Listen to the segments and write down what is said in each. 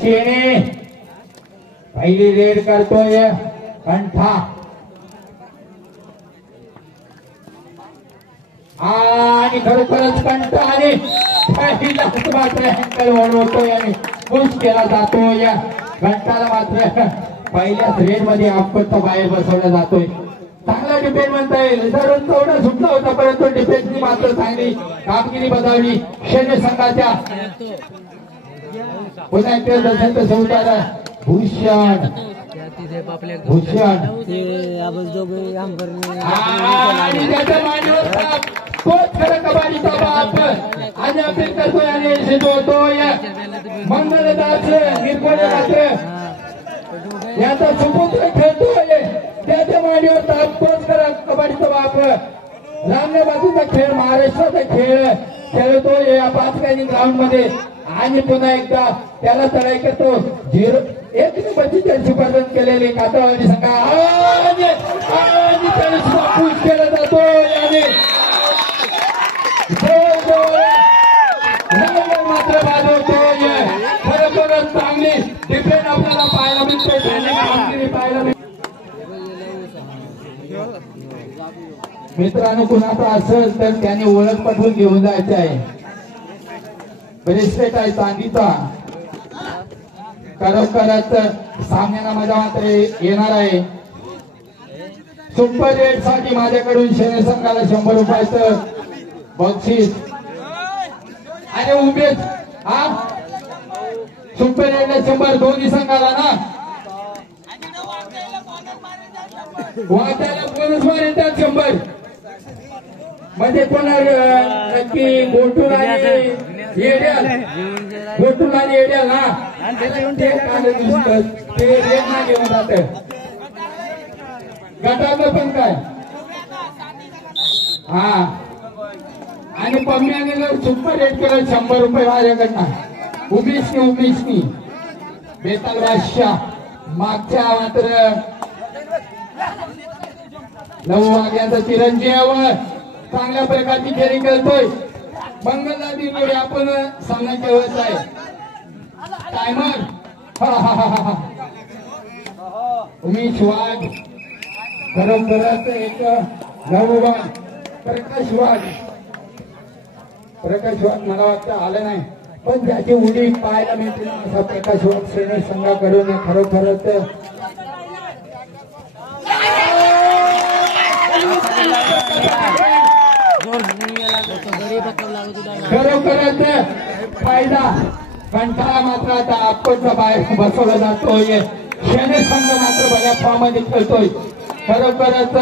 शेणे पहिली रेड करतोय कंठा आणि खरोखरच कंठा आणि पहिलाच मात्र अँकल वळवतोय आणि पुश केला जातोय. कंठाला मात्र पहिल्याच रेड मध्ये आपकोचा बाहेर बसवला जातोय. चांगला डिफेन्स म्हणता येईल. जरूर चौडा सुटला होता परंतु डिफेन्सनी मात्र चांगली कामगिरी बजावली शेणे संघाच्या. पुन्हा एकदा दर्शक संस्थाला भूषण आणि त्याच्या मांडीवर तोच खरं कबाडीचा बाप आणि अपील करतोय आणि शिजवतोय मंगलदास निर्गुणे मात्र याचा सुपुत्र खेळतोय. त्याच्या मांडीवर तोच खरं कबाडीचा बाप. लांबल्या बाजूचा खेळ महाराष्ट्राचा खेळ खेळतोय या 5 ग्राउंड मध्ये आणि पुन्हा एकदा त्याला चढाई करतो 0-1 स्पर्धन केलेले कातळवाडी संघ आणि त्याला सुद्धा पुश केला जातो आणि मात्र बाजवतोय. खरोखरच चांगली डिफेन्स आपल्याला पाहायला मिळते. पाहायला मिळते. मित्रांनो कुणाचा असेल तर त्याने ओळख पटवून घेऊन जायचे आहे. ब्रेसलेट आहे चांदीचा. खरोखरच सामन्याला मजा मात्र येणार आहे. सुपर 8 साठी माझ्याकडून शेणे संघाला 100 रुपयाचं बक्षीस आणि उमेश सुपर 8 ला 100 दोन्ही संघाला ना वाटायला बोनस मारेल 100 म्हणजे कोणा नक्की गोटून आणि येड्याल गोटून आणि येड्याल ते रेड ना घेऊन जात गटाचं पण काय हा आणि पम्म्याने जर सुपर 8 केलं 100 रुपये माझ्याकडनं उमेशनी बेताल बादशाह मागच्या मात्र 9 वाग्याचा चिरंजीव चांगल्या प्रकारची खेळी करतोय. मंगलदादी आपण सामना खेळत आहे. टायमर उमेश वाघ खरोखरच एक नववान प्रकाश वाघ मला वाटतं आलं नाही पण त्याची उडी पाहायला मिळते असा प्रकाश वाघ शेणे संघाकडून खरोखरच खरोखरच फायदा कंठाला मात्र आता आपकोचा बाहेर बसवला जातोय. शेणे संघ मात्र बऱ्या फॉर्म मध्ये खेळतोय. खरोखरच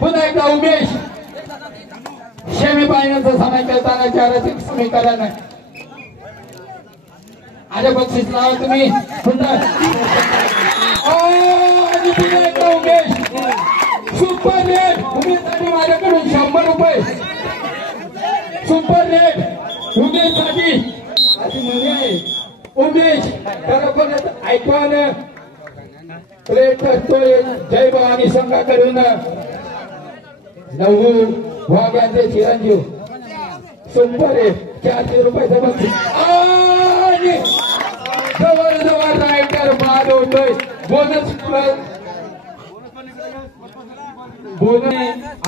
पुन्हा एकदा उमेश सेमी फायनलचा सामना खेळताना 4 समीकरण आले बक्षीस लावा तुम्ही पुन्हा एकदा उमेश सुपर 8 उमेशसाठी माझ्याकडून 100 रुपये सुपर 8 उमेशसाठी अशी म्हणे आहे. उमेश खरोखरच ऐकून प्रेट करतोय जय भवानी संघाकडून नवू वाघ्यांचे चिरंजीव सुपर 8 400 रुपये बक्षीस आणि जवळ रायटर बाद होतोय. बोनस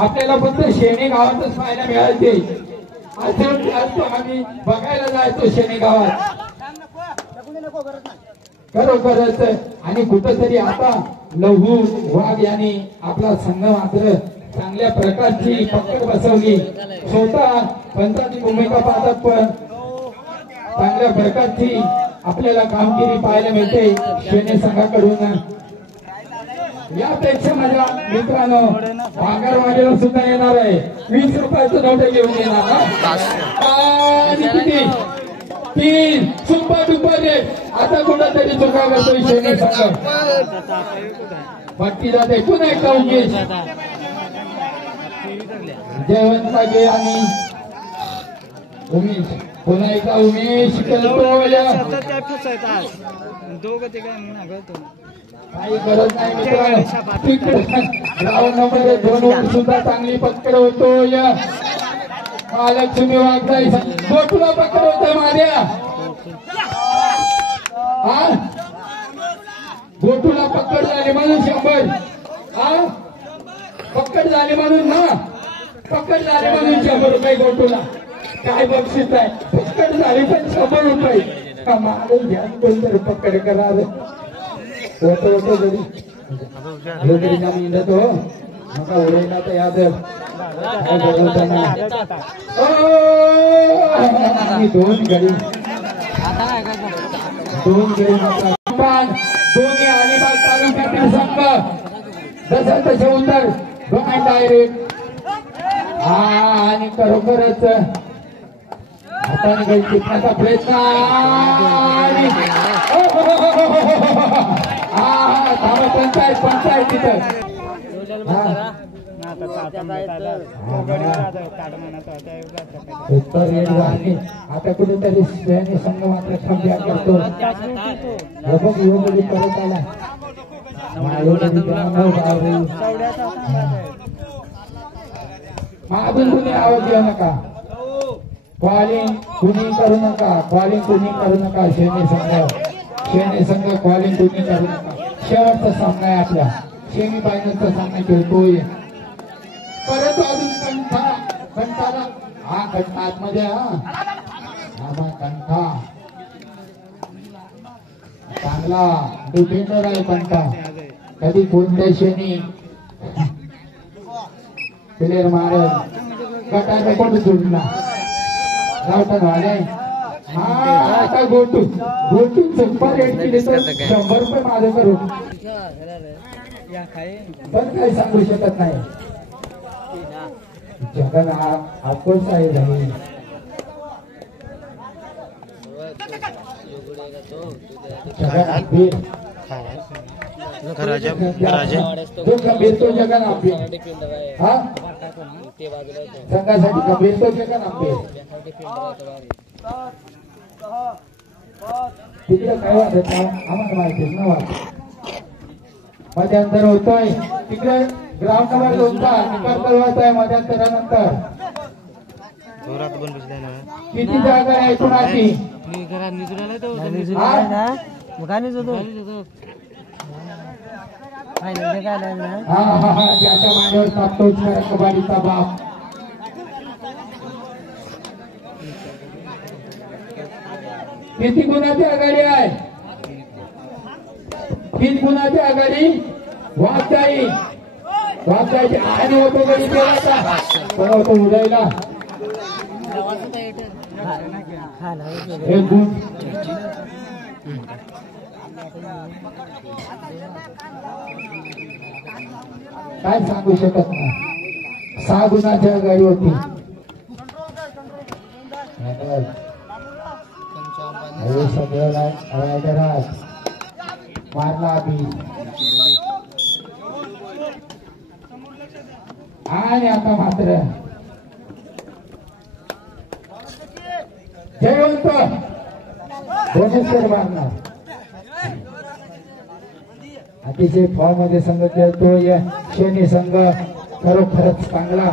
आपल्याला फक्त शेणे गावातच पाहायला मिळायचे. असं आम्ही बघायला जायचो शेणे गावात खरोखरच. आणि कुठंतरी आता लहू वाघ यांनी आपला संघ मात्र चांगल्या प्रकारची पकड बसवली. स्वतः पंचाची भूमिका पाहतात पण चांगल्या प्रकारची आपल्याला कामगिरी पाहायला मिळते शेणे संघाकडून. यापेक्षा माझ्या मित्रांनो भांगारवाडीला सुद्धा येणार आहे 20 रुपयाचं नोट घेऊन येणार आणि किती 3 सुपर डुपर रेट. आता कुठंतरी चुका करतोय शेणे संघ भट्टी जाते. पुन्हा एकदा उमेश जयवंत पागे आणि उमेश पुन्हा एकदा उमेश काही गरज नाही मित्रांनो. ग्राउंड नंबर 2 सुद्धा चांगली पकड होतोय. महालक्ष्मी वाघ गोटूला पकड होतोय माझ्या गोटूला पकड झाली म्हणून 100. हा पकड झाली म्हणून ना, पकड झाली म्हणून 100 रुपये गोटूला. काय बक्षीस आहे, पकड झाली पण 100 रुपये. मारून घ्या कोणतरी पकड करा. होतो होतो जरी ना मिळत हो नका उडायला तर याद दोन गडी दोन्ही अलिबाग तालुक्यातील संघ जसं तसे उत्तर दोन डायरेक्ट. हा आणि खरोखरच हाताने काही शिकण्याचा प्रयत्न. हा थांबा पंचायत पंचायत तिथं. उत्तर येत आहे आता कुठेतरी सैन्य संघ मात्र कब्जा करतो. बघ युवकरी परत आला. मागून कुणी आवाज देऊ नका. कॉलिंग कुणी करू नका. कॉलिंग कुणी करू नका. सैन्य संघ कॉलिंग कुणी करू नका. शेवटचा सामना आहे आपला. सेमी फायनलचा सामना खेळतोय. परत अजून कंठाला हा कंठा आतमध्ये. हा कंठा चांगला डिफेंडर आहे कंठा. कधी कोणत्या शेनी प्लेअर मारत गटाने कोण सुटला गावठाण वाले. हा आता गोटू सुपर रेट केली तर 100 रुपये माझं करू. पण काही सांगू शकत नाही. जगन आपण साहेब आहे. जो गंभीर तो जगन आपली. हा संघासाठी गंभीर तो जगन आपले. तिकडे काय वाटत आम्हाला माहितीच ना. मध्यांतर होतोय तिकडे ग्राउंड नंबर 2चा निकाल कळवायचा आहे. मध्यांतरानंतर किती जागा आहे कुणाची. ज्याच्या मांडीवर टाकतोच कबड्डीचा बाप. किती गुणाची आघाडी आहे. 3 गुणाची आघाडी वाचाई आणि होतो गडी केला होतो उदयला 1 गुण. काय सांगू शकत नाही. 6 गुणाची आघाडी होती. सगळं मारला अभि. आणि आता मात्र जयवंत भुवनेश्वर मारणार. अतिशय फॉर्म मध्ये संघ खेळतोय शनी संघ. खरोखरच चांगला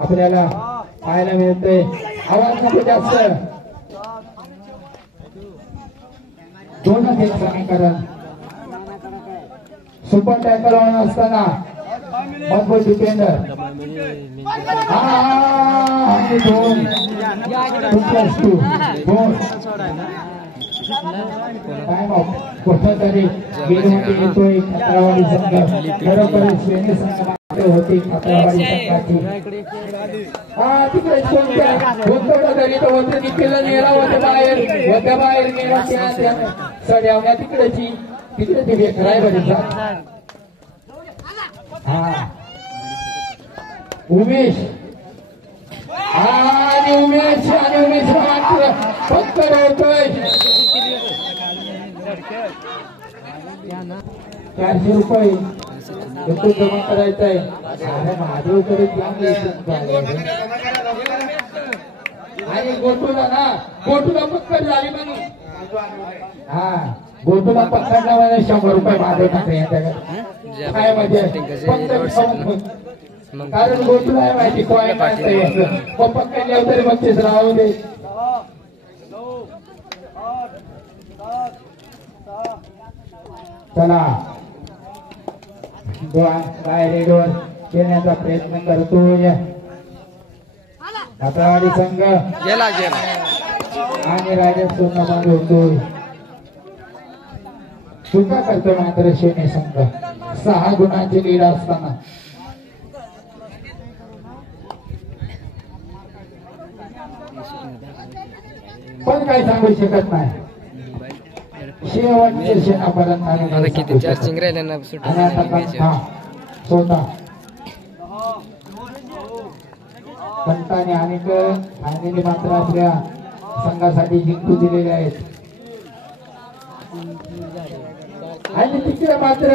आपल्याला पाहायला मिळतोय. आवाज नको जास्त. 2-1 समीकरण. सुपर टॅकल ऑन असताना मजबूत डिफेंडर. कुठंतरी गेममध्ये येतोय खातरवाडी संघ. खरोखर श्रेणी संघ होती खातरवाडी संघाची. हा तिकडे तरी तो होतं निखिल नेला होत्या बाहेर नेला. सड्यावण्या तिकडे बेखराय बरी. हा उमेश मात्र पत्कर होतोय. 400 रुपये जमा करायचा आहे. महादेवकडे आणि गोटूला पक्कड झाली म्हणून. हा गोटूला पकडला म्हणजे 100 रुपये महादेव टाकले. काय म्हणजे कारण गोटूला आहे माहिती काय पकडल्यावर तरी बक्षीस राहू दे. चला रेडवर येण्याचा प्रयत्न करतोय कातळवाडी संघ गेला गेला आणि रायडर पूर्णपणे होतोय चुका करतो मात्र शेने संघ 6 गुणांची लीड असताना पण काय सांगू शकत नाही शेवटचे शेणापर्यंत किती चार्जिंग राहिले ना स्वतः पंताने अनेक फायनली मात्र आपल्या संघासाठी जिंकू दिलेले आहेत आणि तिकडे मात्र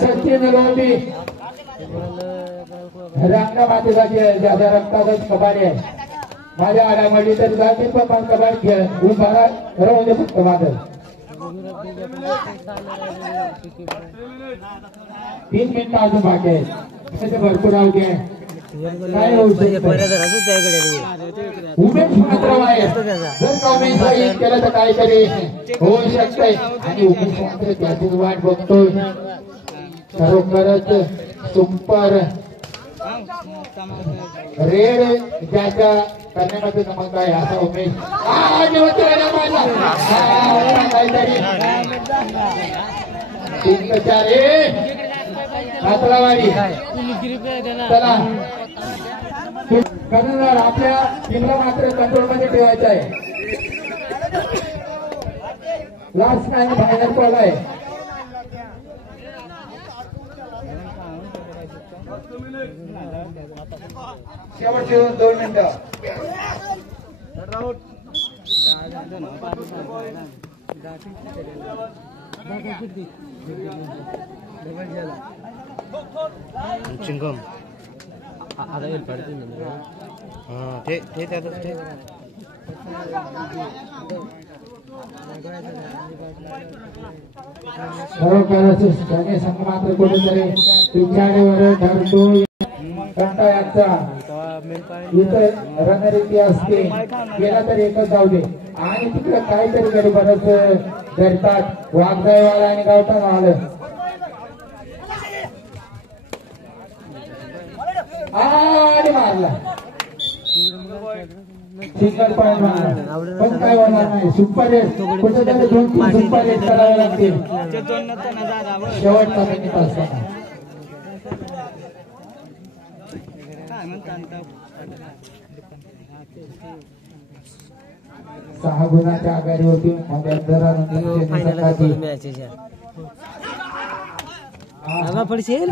सचिन लोंढी रंगा मातेसाठी ज्याच्या रक्तातच कबाडी आहे माझ्या आडामध्ये तर जाते पण मला कबाडी खेळ उभा राहू दे फक्त माझं 3 मिनिटं अजून बाकी आहेत भरपूर अवधी आहे काय होऊ शकतं उमेश मात्र आहे जर का उमेश केलं तर काहीतरी होऊ शकतंय आणि उमेश मात्र त्याचीच वाट बघतोय खरोखरच सुपर रेड ज्याच्या करण्यामध्ये नमक आहे असा उमेश काहीतरी 3-4 कातळवाडी चला कर्णधार आपल्या टीमला मात्र कंट्रोल मध्ये ठेवायचं आहे लास्ट मॅच फायनल कॉल आहे शेवटचे 2 मिनिटं चिंगम आता येईल पडते हा ते त्यातच ते खरोखरच संघ मात्र कुठेतरी पिछाडीवर ठरतो कंटाळ्याचा इथं रणनीती असते गेला तर एकच जाऊ दे आणि तिकडे काहीतरी गडबडच करतात वाघजाईवाला आणि गावठाण आलं आणि मारला सिंगल पॉईंट मारला पण काय होणार नाही सुपर रेट कुठेतरी 2-3 सुपर रेट करावे लागतील शेवटचा मिनिट असताना 6 गुणाच्या आघाडी होती पडशील